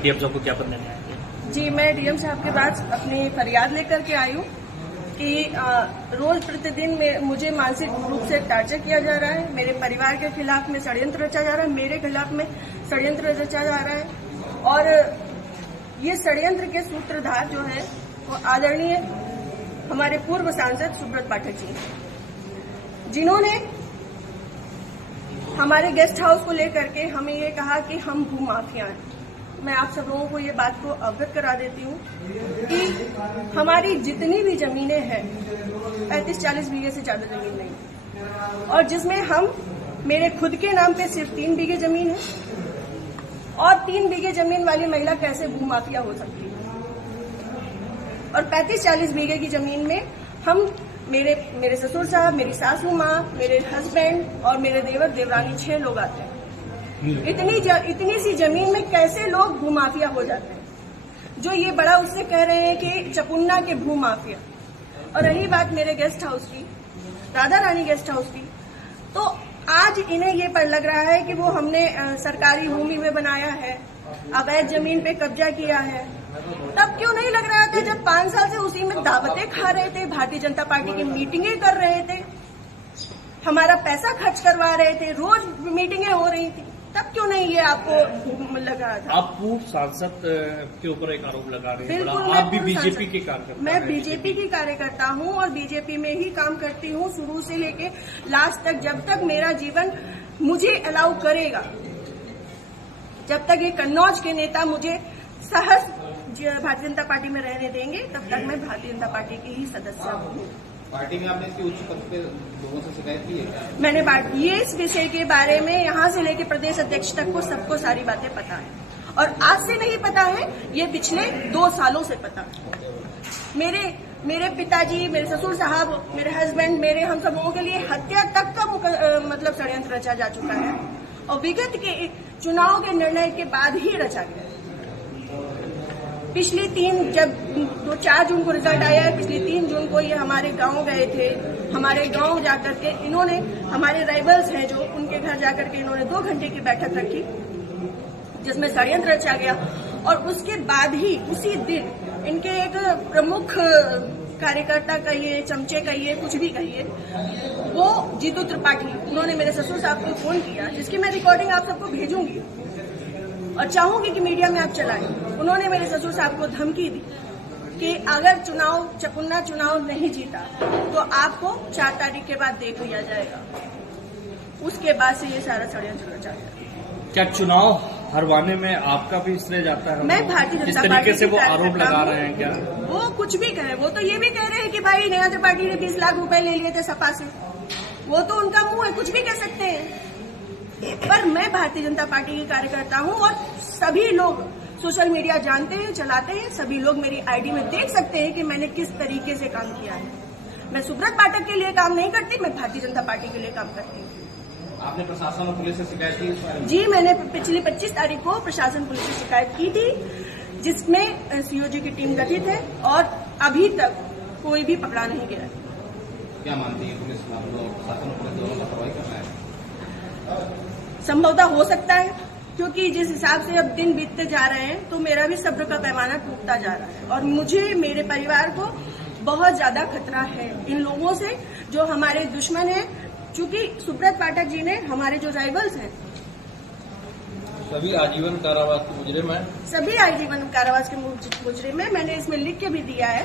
DM साहब को ज्ञापन देने आए थे? जी, मैं डीएम साहब के पास अपनी फरियाद लेकर के आई हूँ कि रोज प्रतिदिन में मुझे मानसिक रूप से टार्चर किया जा रहा है। मेरे परिवार के खिलाफ में षड्यंत्र रचा जा रहा है, मेरे खिलाफ में षड्यंत्र रचा जा रहा है। और ये षड्यंत्र के सूत्रधार जो है वो आदरणीय हमारे पूर्व सांसद सुब्रत पाठक जी, जिन्होंने हमारे गेस्ट हाउस को लेकर के हमें ये कहा कि हम भूमाफिया हैं। मैं आप सब लोगों को ये बात को अवगत करा देती हूँ कि हमारी जितनी भी जमीनें हैं 35-40 बीघे से ज्यादा जमीन नहीं, और जिसमें हम मेरे खुद के नाम पे सिर्फ 3 बीघे जमीन है। और 3 बीघे जमीन वाली महिला कैसे भूमाफिया हो सकती है? और 35-40 बीघे की जमीन में हम मेरे ससुर साहब, मेरी सासू माँ, मेरे हस्बैंड और मेरे देवर देवरानी 6 लोग आते हैं। इतनी सी जमीन में कैसे लोग भूमाफिया हो जाते हैं? जो ये बड़ा उससे कह रहे हैं कि चपुन्ना के भूमाफिया। और रही बात मेरे गेस्ट हाउस की, राधा रानी गेस्ट हाउस की, तो आज इन्हें ये पर लग रहा है कि वो हमने सरकारी भूमि में बनाया है, अवैध जमीन पे कब्जा किया है। तब क्यों नहीं लग रहा था जब 5 साल से उसी में दावतें खा रहे थे, भारतीय जनता पार्टी की मीटिंगें कर रहे थे, हमारा पैसा खर्च करवा रहे थे, रोज मीटिंगें हो रही थी, तब क्यों नहीं ये आपको लगा था? आप पूर्व सांसद के ऊपर एक आरोप लगा रहे हैं। बिल्कुल, आप भी बीजेपी के कार्यकर्ता? मैं बीजेपी की कार्यकर्ता हूँ और बीजेपी में ही काम करती हूँ शुरू से लेके लास्ट तक। जब तक मेरा जीवन मुझे अलाउ करेगा, जब तक ये कन्नौज के नेता मुझे सहज भारतीय जनता पार्टी में रहने देंगे, तब तक मैं भारतीय जनता पार्टी की ही सदस्य हूँ। पार्टी में आपने इसकी उच्च पद पे लोगों से शिकायत की है? मैंने ये इस विषय के बारे में यहाँ से लेकर प्रदेश अध्यक्ष तक को सबको सारी बातें पता है, और आज से नहीं पता है, ये पिछले 2 सालों से पता है। मेरे पिताजी, मेरे ससुर साहब, मेरे हस्बैंड, मेरे हम सब लोगों के लिए हत्या तक का मतलब षड्यंत्र रचा जा चुका है, और विगत के चुनाव के निर्णय के बाद ही रचा गया। पिछली 4 जून को रिजल्ट आया है, पिछली 3 जून को ये हमारे गांव गए थे। हमारे गांव जाकर के इन्होंने, हमारे राइवल्स हैं जो, उनके घर जाकर के इन्होंने 2 घंटे की बैठक रखी जिसमें षड्यंत्र रचा गया। और उसके बाद ही उसी दिन इनके एक प्रमुख कार्यकर्ता कहिए, चमचे कहिए, कुछ भी कहिए, वो जीतू त्रिपाठी, उन्होंने मेरे ससुर साहब को फोन किया, जिसकी मैं रिकॉर्डिंग आप सबको भेजूंगी और चाहूंगी कि मीडिया में आप चलाएं। उन्होंने मेरे ससुर साहब को धमकी दी कि अगर चपुन्ना चुनाव नहीं जीता तो आपको 4 तारीख के बाद देख लिया जाएगा। उसके बाद से ये सारा षड्यंत्र रचा गया। क्या चुनाव हरवाने में आपका भी श्रेय जाता है? मैं भारतीय जनता पार्टी तरीके से वो आरोप लगा रहे हैं क्या? वो कुछ भी कहे, वो तो ये भी कह रहे हैं कि भाई नया त्रिपाठी ने 20 लाख रुपए ले लिए थे सपा से। वो तो उनका मुंह है, कुछ भी कह सकते हैं। पर मैं भारतीय जनता पार्टी की कार्यकर्ता हूँ और सभी लोग सोशल मीडिया जानते हैं, चलाते हैं, सभी लोग मेरी आईडी में देख सकते हैं कि मैंने किस तरीके से काम किया है। मैं सुब्रत पाठक के लिए काम नहीं करती, मैं भारतीय जनता पार्टी के लिए काम करती हूँ। आपने प्रशासन और पुलिस से शिकायत की इस बारे में? जी, मैंने पिछली 25 तारीख को प्रशासन पुलिस से शिकायत की थी, जिसमें सीओजी की टीम गठित है और अभी तक कोई भी पकड़ा नहीं गया। क्या मानती है पुलिस, प्रशासन और पुलिस दोनों लापरवाही कर रहा है? संभवतः हो सकता है, क्योंकि जिस हिसाब से अब दिन बीतते जा रहे हैं तो मेरा भी सब्र का पैमाना टूटता जा रहा है, और मुझे, मेरे परिवार को बहुत ज्यादा खतरा है इन लोगों से जो हमारे दुश्मन हैं। चूंकि सुब्रत पाठक जी ने, हमारे जो राइवल्स हैं, सभी आजीवन कारावास के मुजरिम हैं। सभी आजीवन कारावास के मुजरिम हैं। मैंने इसमें लिख के भी दिया है,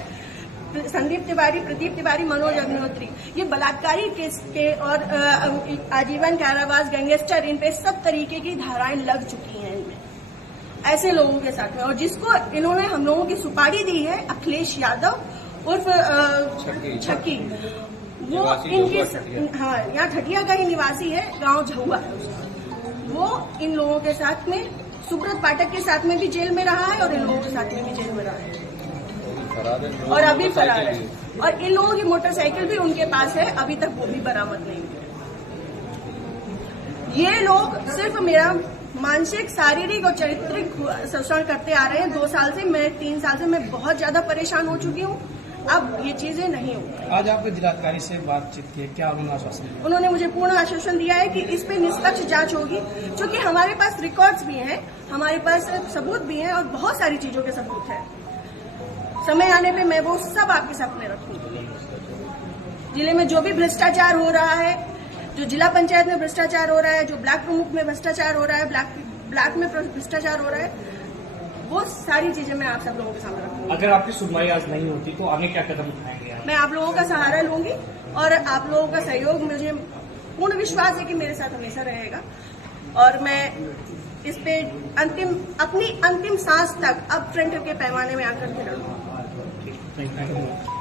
संदीप तिवारी, प्रदीप तिवारी, मनोज अग्निहोत्री, ये बलात्कारी केस के और आजीवन कारावास, गैंगस्टर, इन पे सब तरीके की धाराएं लग चुकी हैं इनमें, ऐसे लोगों के साथ में। और जिसको इन्होंने हम लोगों की सुपारी दी है, अखिलेश यादव उर्फ छक्की, वो इनके, हाँ, यहाँ खटिया का ही निवासी है, गांव झहुआ है उसका। वो इन लोगों के साथ में, सुब्रत पाठक के साथ में भी जेल में रहा है और इन लोगों के साथ में भी जेल में रहा है, और अभी फरार है। और इन लोगों की मोटरसाइकिल भी उनके पास है, अभी तक वो भी बरामद नहीं हुई। ये लोग सिर्फ मेरा मानसिक, शारीरिक और चारित्रिक शोषण करते आ रहे हैं 2 साल से। मैं 3 साल से मैं बहुत ज्यादा परेशान हो चुकी हूँ। अब ये चीजें नहीं होंगी। आज आपने जिलाधिकारी से बातचीत की, क्या उन्होंने आश्वासन दिया? उन्होंने मुझे पूर्ण आश्वासन दिया है कि इस पे निष्पक्ष जांच होगी, क्योंकि हमारे पास रिकॉर्ड्स भी हैं, हमारे पास सबूत भी हैं और बहुत सारी चीजों के सबूत हैं। समय आने पे मैं वो सब आपके सामने रखूंगी। जिले में जो भी भ्रष्टाचार हो रहा है, जो जिला पंचायत में भ्रष्टाचार हो रहा है, जो ब्लॉक प्रमुख में भ्रष्टाचार हो रहा है, ब्लॉक में भ्रष्टाचार हो रहा है, वो सारी चीजें मैं आप सब लोगों के सामने रखूंगी। अगर आपकी सुनवाई आज नहीं होती तो आगे क्या कदम उठाएंगे आप? मैं आप लोगों का सहारा लूंगी और आप लोगों का सहयोग, मुझे पूर्ण विश्वास है कि मेरे साथ हमेशा रहेगा और मैं इस पे अपनी अंतिम सांस तक अब फ्रंट के पैमाने में आकर के लड़ूंगी। Thank you.